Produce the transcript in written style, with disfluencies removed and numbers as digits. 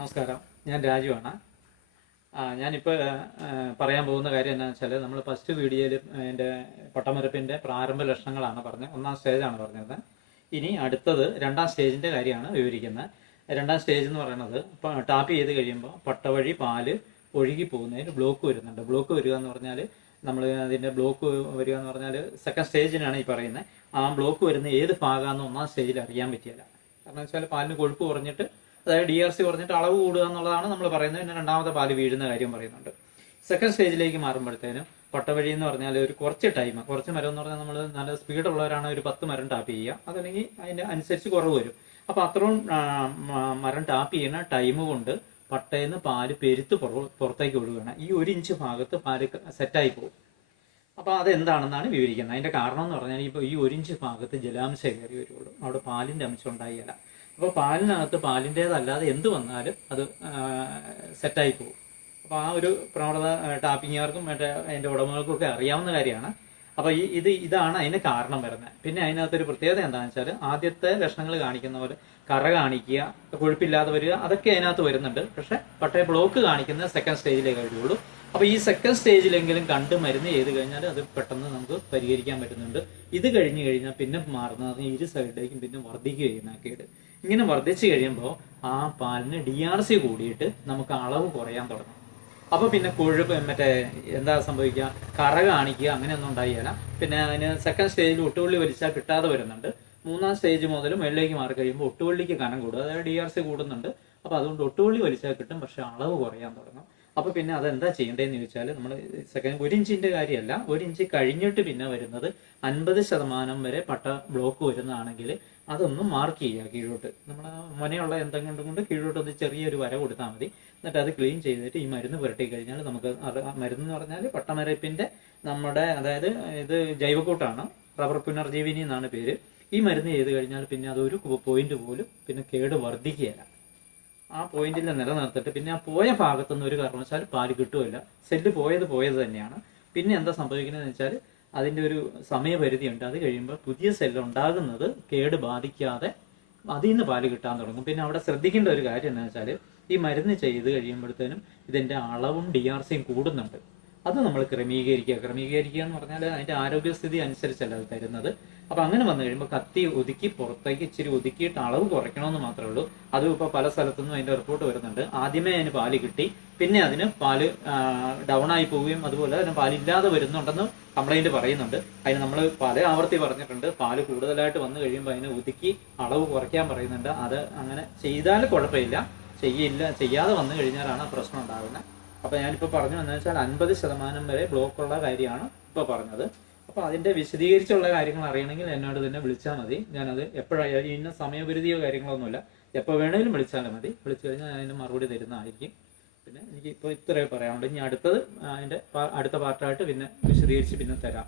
നമസ്കാരം, ഞാൻ രാജുവാണ്. ഞാനിപ്പോൾ പറയാൻ പോകുന്ന കാര്യം എന്താണെന്ന് വെച്ചാൽ, നമ്മൾ ഫസ്റ്റ് വീഡിയോയിൽ എൻ്റെ പട്ടമരപ്പിൻ്റെ പ്രാരംഭ ലക്ഷണങ്ങളാണ് പറഞ്ഞത്, ഒന്നാം സ്റ്റേജാണ് പറഞ്ഞത്. ഇനി അടുത്തത് രണ്ടാം സ്റ്റേജിൻ്റെ കാര്യമാണ് വിവരിക്കുന്നത്. രണ്ടാം സ്റ്റേജ് എന്ന് പറയുന്നത് ടാപ്പ് ചെയ്ത് കഴിയുമ്പോൾ പട്ട വഴി പാല് ഒഴുകി പോകുന്നതിന് ബ്ലോക്ക് വരുന്നുണ്ട്. ബ്ലോക്ക് വരിക എന്ന് പറഞ്ഞാൽ നമ്മൾ അതിൻ്റെ ബ്ലോക്ക് വരിക എന്ന് പറഞ്ഞാൽ സെക്കൻഡ് സ്റ്റേജിനാണ് ഈ പറയുന്നത്. ആ ബ്ലോക്ക് വരുന്ന ഏത് ഭാഗമാണെന്ന് ഒന്നാം സ്റ്റേജിൽ അറിയാൻ പറ്റില്ല. കാരണം വെച്ചാൽ പാലിന് കൊഴുപ്പ് കുറഞ്ഞിട്ട്, അതായത് DRC കുറഞ്ഞിട്ട് അളവ് കൂടുക എന്നുള്ളതാണ് നമ്മൾ പറയുന്നത്. പിന്നെ രണ്ടാമത്തെ പാല് വീഴുന്ന കാര്യം പറയുന്നുണ്ട്. സെക്കൻഡ് സ്റ്റേജിലേക്ക് മാറുമ്പോഴത്തേനും പട്ടവഴി എന്ന് പറഞ്ഞാൽ ഒരു കുറച്ച് മരം എന്ന് പറഞ്ഞാൽ നമ്മൾ നല്ല സ്പീഡുള്ളവരാണ് ഒരു 10 മരം ടാപ്പ് ചെയ്യുക, അതല്ലെങ്കിൽ അതിന് അനുസരിച്ച് കുറവ് വരും. അപ്പോൾ അത്രയും മരം ടാപ്പ് ചെയ്യുന്ന ടൈം കൊണ്ട് പട്ടയിൽ നിന്ന് പാല് പെരുത്ത് പുറത്തേക്ക് ഒഴുകുകയാണ്. ഈ 1 ഇഞ്ച് ഭാഗത്ത് പാല് സെറ്റായി പോകും. അപ്പോൾ അതെന്താണെന്നാണ് വിവരിക്കുന്നത്. അതിൻ്റെ കാരണം എന്ന് പറഞ്ഞാൽ ഇപ്പോൾ ഈ 1 ഇഞ്ച് ഭാഗത്ത് ജലാംശം കയറി വരുള്ളൂ, അവിടെ പാലിൻ്റെ അംശം ഉണ്ടായില്ല. അപ്പോൾ പാലിനകത്ത് പാലിൻ്റേതല്ലാതെ എന്ത് വന്നാലും അത് സെറ്റായി പോകും. അപ്പോൾ ആ ഒരു പ്രവണത ടാപ്പിങ്ങുകാർക്കും മറ്റേ അതിൻ്റെ ഉടമകൾക്കും ഒക്കെ അറിയാവുന്ന കാര്യമാണ്. അപ്പോൾ ഇതാണ് അതിന് കാരണം വരുന്നത്. പിന്നെ അതിനകത്തൊരു പ്രത്യേകത എന്താണെന്ന് വെച്ചാൽ, ആദ്യത്തെ ലക്ഷണങ്ങൾ കാണിക്കുന്ന പോലെ കറ കാണിക്കുക, കൊഴുപ്പില്ലാതെ വരിക, അതൊക്കെ അതിനകത്ത് വരുന്നുണ്ട്. പക്ഷെ പട്ടയ ബ്ലോക്ക് കാണിക്കുന്നത് സെക്കൻഡ് സ്റ്റേജിലേക്ക് വരുള്ളൂ. അപ്പോൾ ഈ സെക്കൻഡ് സ്റ്റേജിലെങ്കിലും കണ്ട് മരുന്ന് ചെയ്ത് കഴിഞ്ഞാൽ അത് പെട്ടെന്ന് നമുക്ക് പരിഹരിക്കാൻ പറ്റുന്നുണ്ട്. ഇത് കഴിഞ്ഞ് കഴിഞ്ഞാൽ പിന്നെ മാറുന്നത് ഇരു സൈഡിലേക്കും പിന്നെ വർദ്ധിക്കുകയും കേട്. ഇങ്ങനെ വർദ്ധിച്ചു കഴിയുമ്പോൾ ആ പാലിന് DRC കൂടിയിട്ട് നമുക്ക് അളവ് കുറയാൻ തുടങ്ങും. അപ്പോൾ പിന്നെ കൊഴുപ്പ് എന്താ സംഭവിക്കുക, കറ കാണിക്കുക, അങ്ങനെയൊന്നും ഉണ്ടായില്ല. പിന്നെ അതിന് സെക്കൻഡ് സ്റ്റേജിൽ ഒട്ടുവള്ളി വലിച്ചാൽ കിട്ടാതെ വരുന്നുണ്ട്. മൂന്നാം സ്റ്റേജ് മുതൽ മുകളിലേക്ക് മാറി കഴിയുമ്പോൾ ഒട്ടുവള്ളിക്ക് കനം കൂടും, അതായത് DRC കൂടുന്നുണ്ട്. അപ്പോൾ അതുകൊണ്ട് ഒട്ടുവള്ളി വലിച്ചാൽ കിട്ടും, പക്ഷെ അളവ് കുറയാൻ തുടങ്ങും. അപ്പോൾ പിന്നെ അതെന്താ ചെയ്യേണ്ടതെന്ന് ചോദിച്ചാൽ, നമ്മൾ സെക്കൻഡ് 1 ഇഞ്ചിൻ്റെ കാര്യമല്ല, 1 ഇഞ്ച് കഴിഞ്ഞിട്ട് പിന്നെ വരുന്നത് 50% വരെ പട്ട ബ്ലോക്ക് വരുന്നതാണെങ്കിൽ അതൊന്നും മാർക്ക് ചെയ്യുക കീഴോട്ട്. നമ്മുടെ മുനയുള്ള എന്തെങ്കിലും കൊണ്ട് കീഴോട്ടൊന്ന് ചെറിയൊരു വര കൊടുത്താൽ മതി. എന്നിട്ട് അത് ക്ലീൻ ചെയ്തിട്ട് ഈ മരുന്ന് പുരട്ടി കഴിഞ്ഞാൽ നമുക്ക് മരുന്ന് എന്ന് പറഞ്ഞാൽ പട്ടമരപ്പിൻ്റെ നമ്മുടെ, അതായത് ഇത് ജൈവക്കൂട്ടാണ്, റബ്ബർ പുനർജീവിനി എന്നാണ് പേര്. ഈ മരുന്ന് ചെയ്ത് കഴിഞ്ഞാൽ പിന്നെ അതൊരു പോയിന്റ് പോലും പിന്നെ കേട് വർദ്ധിക്കുകയില്ല. ആ പോയിന്റിൽ നിലനിർത്തിട്ട് പിന്നെ ആ പോയ ഭാഗത്തുനിന്ന് ഒരു കാരണവശാൽ പാല് കിട്ടുമില്ല. സെല്ല് പോയത് തന്നെയാണ്. പിന്നെ എന്താ സംഭവിക്കുന്നതെന്ന് വെച്ചാൽ, അതിൻ്റെ ഒരു സമയപരിധിയുണ്ട്. അത് കഴിയുമ്പോൾ പുതിയ സെല്ല് ഉണ്ടാകുന്നത് കേട് ബാധിക്കാതെ അതിൽ നിന്ന് പാല് കിട്ടാൻ തുടങ്ങും. പിന്നെ അവിടെ ശ്രദ്ധിക്കേണ്ട ഒരു കാര്യം എന്താണെന്ന് വെച്ചാൽ, ഈ മരുന്ന് ചെയ്ത് കഴിയുമ്പോഴത്തേനും ഇതിൻ്റെ അളവും DRCയും കൂടുന്നുണ്ട്. അത് നമ്മൾ ക്രമീകരിക്കുക എന്ന് പറഞ്ഞാൽ അതിൻ്റെ ആരോഗ്യസ്ഥിതി അനുസരിച്ചല്ല അത് തരുന്നത്. അപ്പം അങ്ങനെ വന്നു കഴിയുമ്പോൾ കത്തി ഒതുക്കി പുറത്തേക്ക് ഇച്ചിരി ഒതുക്കിയിട്ട് അളവ് കുറയ്ക്കണമെന്ന് മാത്രമേ ഉള്ളൂ. അതും ഇപ്പോൾ പല സ്ഥലത്തുനിന്നും അതിൻ്റെ റിപ്പോർട്ട് വരുന്നുണ്ട്. ആദ്യമേ അതിന് പാല് കിട്ടി, പിന്നെ അതിന് പാല് ഡൗൺ ആയി പോവുകയും അതുപോലെ അതിന് പാലില്ലാതെ വരുന്നുണ്ടെന്ന് കംപ്ലൈൻറ്റ് പറയുന്നുണ്ട്. അതിന് നമ്മൾ പല ആവർത്തി പറഞ്ഞിട്ടുണ്ട്. പാല് കൂടുതലായിട്ട് വന്നു കഴിയുമ്പോൾ അതിനെ ഒതുക്കി അളവ് കുറയ്ക്കാൻ പറയുന്നുണ്ട്. അത് അങ്ങനെ ചെയ്താൽ കുഴപ്പമില്ല, ചെയ്യാതെ വന്നു കഴിഞ്ഞാലാണ് പ്രശ്നം ഉണ്ടാകുന്നത്. അപ്പോൾ ഞാനിപ്പോൾ പറഞ്ഞു എന്ന് വെച്ചാൽ 50% വരെ ബ്ലോക്കുള്ള കാര്യമാണ് ഇപ്പോൾ പറഞ്ഞത്. അപ്പോൾ അതിൻ്റെ വിശദീകരിച്ചുള്ള കാര്യങ്ങൾ അറിയണമെങ്കിൽ എന്നോട് തന്നെ വിളിച്ചാൽ മതി. ഞാനത് എപ്പോഴായാലും ഇന്ന സമയപരിധിയോ കാര്യങ്ങളൊന്നുമില്ല, എപ്പോൾ വേണമെങ്കിലും വിളിച്ചാലും മതി. വിളിച്ചു കഴിഞ്ഞാൽ അതിന് മറുപടി തരുന്നതായിരിക്കും. പിന്നെ എനിക്ക് ഇപ്പോൾ ഇത്രയേ പറയാനുള്ളൂ. ഇനി അടുത്ത പാർട്ടായിട്ട് പിന്നെ വിശദീകരിച്ച് പിന്നെ തരാം.